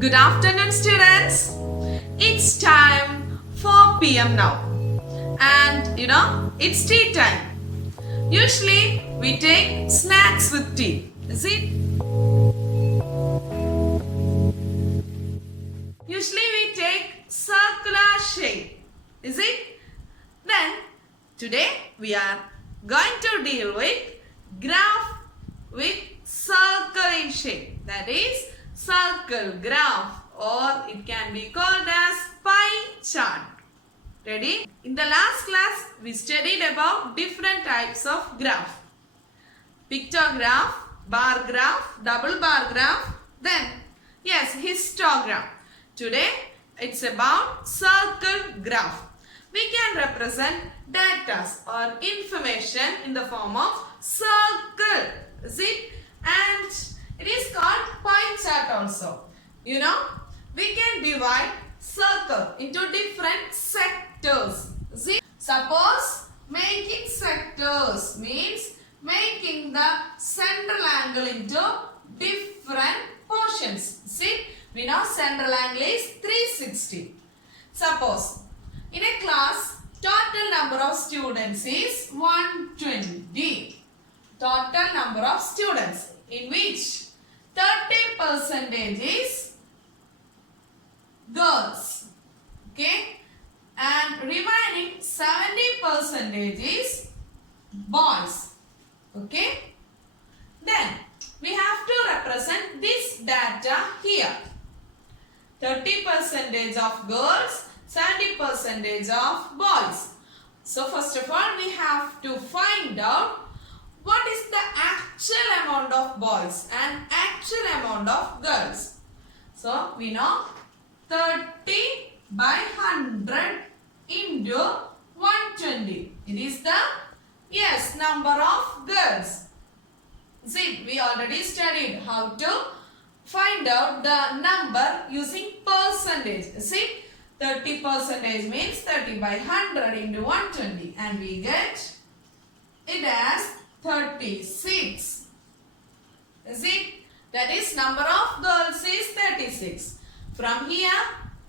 Good afternoon, students. It's time 4 p.m. now. And it's tea time. Usually we take snacks with tea. Is it? Usually we take circular shape. Is it? Then today we are going to deal with graph with circle in shape. That is circle graph, or it can be called as pie chart. Ready? In the last class we studied about different types of graph. Pictograph, bar graph, double bar graph, then histogram. Today it's about circle graph. We can represent data or information in the form of circle. Is it? And it is called pie chart also. We can divide circle into different sectors. See? Suppose making sectors means making the central angle into different portions. See? We know central angle is 360. Suppose in a class total number of students is 120. Total number of students in which 30% is girls, okay, and remaining 70% is boys, okay. Then we have to represent this data here. 30% of girls, 70% of boys. So first of all we have to find out what is the actual amount of boys and actual amount of girls. So we know 30 by 100 into 120. It is the number of girls. See, we already studied how to find out the number using percentage. See, 30% means 30 by 100 into 120, and we get it as 36. Is it? That is number of girls is 36. From here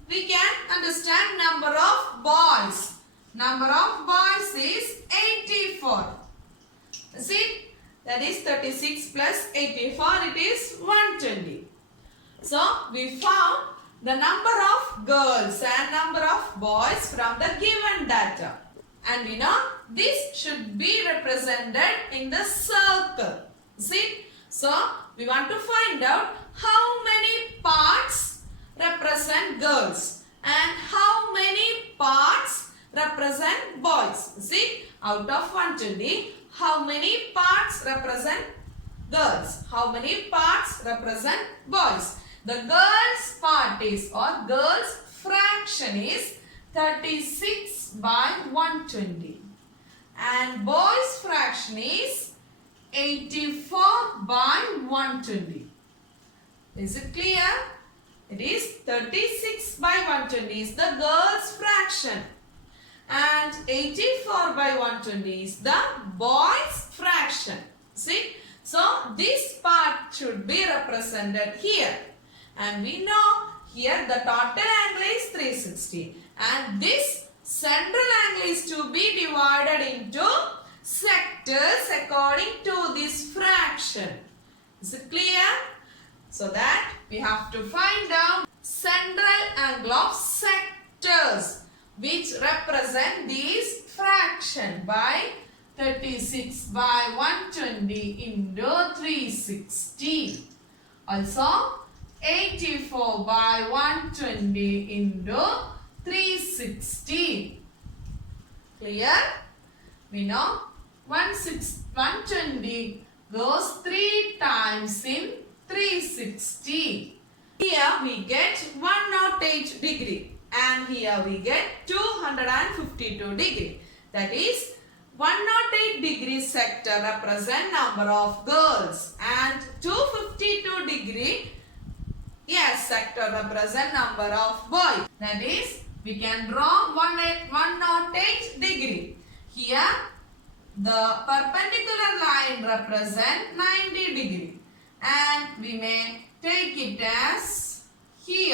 we can understand number of boys. Number of boys is 84. Is it? That is 36 plus 84, it is 120. So we found the number of girls and number of boys from the given data. And we know this should be represented in the circle. See? So we want to find out how many parts represent girls and how many parts represent boys. See? Out of 120, how many parts represent girls? How many parts represent boys? The girls part is, or girls fraction is 36 by 120, and boys fraction is 84 by 120. Is it clear? It is 36 by 120 is the girls fraction, and 84 by 120 is the boys fraction. See? So this part should be represented here, and we know here the total angle is 360, and this central angle is to be divided into sectors according to this fraction. Is it clear? So that we have to find out central angle of sectors which represent this fraction by 36 by 120 into 360. Also 84 by 120 into 360. Clear? We know 120 goes 3 times in 360. Here we get 108 degree, and here we get 252 degree. That is 108 degree sector represent number of girls, and 252 degree sector represent number of boys. That is, we can draw 108 degree. Here the perpendicular line represent 90 degree, and we may take it as here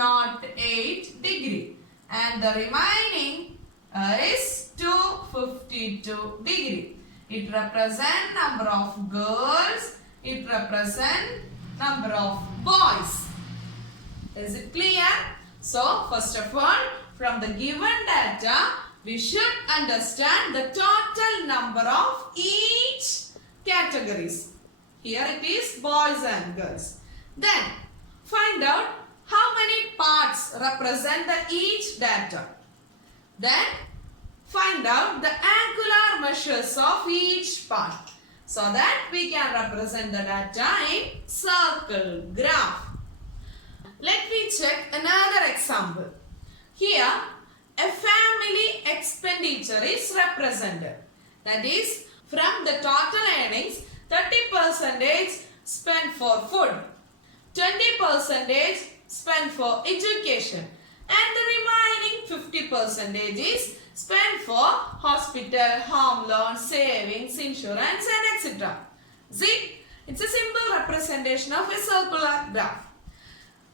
108 degree and the remaining is 252 degree. It represents number of girls. It represents number of boys. Is it clear? So, first of all, from the given data, we should understand the total number of each categories. Here it is boys and girls. Then, find out how many parts represent the each data. Then, find out the angular measures of each part so that we can represent the data in circle graph. Let me check another example. Here, a family expenditure is represented. That is, from the total earnings, 30% spent for food, 20% spent for education, and the remaining 50% is spent for hospital, home loan, savings, insurance, and etc. See, it's a simple representation of a circular graph.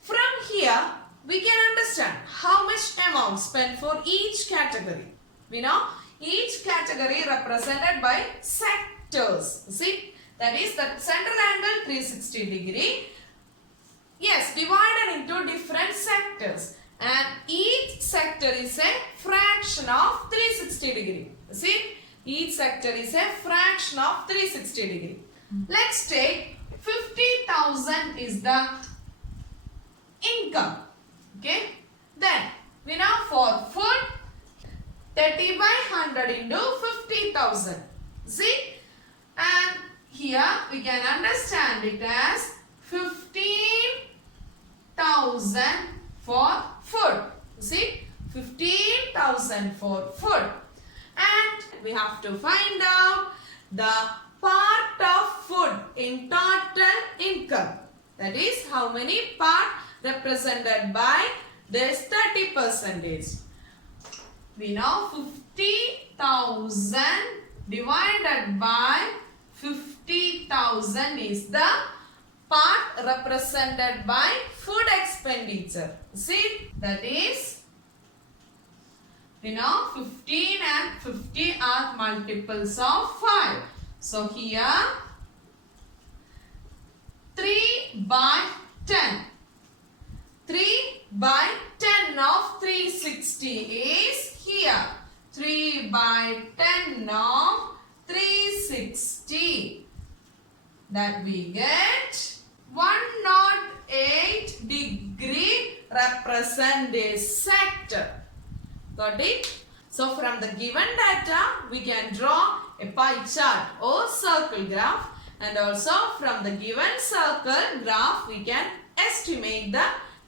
From here, we can understand how much amount spent for each category. We know each category represented by sectors. See, that is the central angle 360 degree. Yes, divided into different sectors. And each sector is a fraction of 360 degree. See, each sector is a fraction of 360 degree. Let's take 50,000 is the income. Okay. Then we know for food 30 by 100 into 50,000. See, and here we can understand it as 15,000 for food. See, 15,000 for food. And we have to find out the part of food in total income. That is how many part represented by this 30%. We know 50,000 divided by 50,000 is the part represented by food expenditure. See, that is, we know 15 and 50 are multiples of 5. So here 3 by 10. 3 by 10 of 360 is here. 3 by 10 of 360. That we get 108 degree represent a sector. Got it? So from the given data, we can draw a pie chart or circle graph, and also from the given circle graph, we can estimate the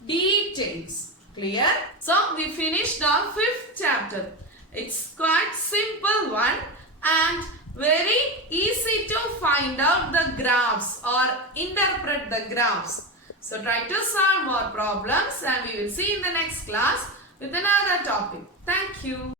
details. Clear? So we finished our 5th chapter. It's quite simple one and very easy to find out the graphs or interpret the graphs. So try to solve more problems and we will see in the next class with another topic. Thank you.